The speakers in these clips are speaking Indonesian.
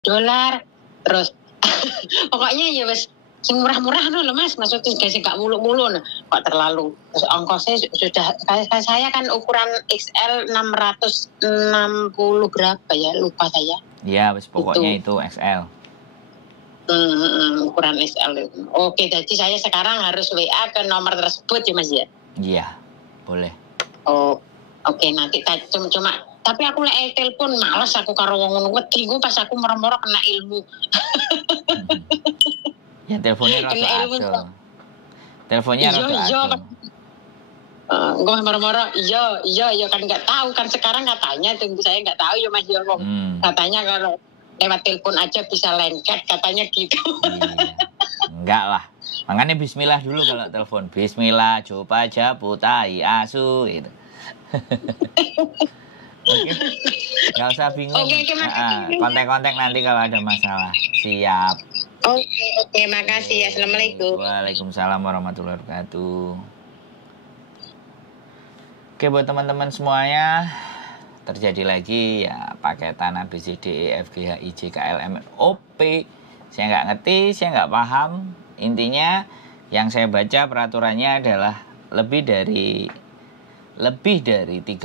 dolar terus pokoknya ya wes sing murah-murah lho Mas, maksudnya gak mulu-mulu kok terlalu. Terus ongkosnya sudah saya kan ukuran XL 660 berapa ya, lupa saya. Iya, wes pokoknya itu XL. Ukuran XL itu. Oke, jadi saya sekarang harus WA ke nomor tersebut ya Mas ya? Iya, boleh. Oh, oke, nanti cuma tapi aku lek telepon males aku karo wong ngono wedi pas aku merem-merem kena ilmu. Ya teleponnya rasa ado. Teleponnya rasa ado. Gue marah-marah, iya kan nggak tahu kan sekarang katanya tunggu saya nggak tahu ya Mas Yomo. Katanya kalau lewat telepon aja bisa lengket katanya gitu. Iya. Enggak lah. Makanya bismillah dulu kalau telepon. Bismillah, coba aja putai asu gitu. Oke. Nggak usah bingung. Kontak-kontak nanti kalau ada masalah. Siap. Oke, makasih. Assalamualaikum. Waalaikumsalam warahmatullahi wabarakatuh. Oke, buat teman-teman semuanya, terjadi lagi ya paketan ABCD E F G H I J K L M N O P. Saya nggak ngerti, saya nggak paham. Intinya yang saya baca peraturannya adalah lebih dari $3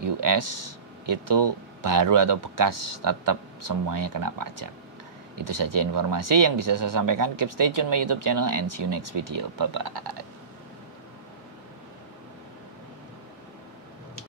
US itu baru atau bekas tetap semuanya kena pajak. Itu saja informasi yang bisa saya sampaikan. Keep stay tune my YouTube channel and see you next video. Bye bye.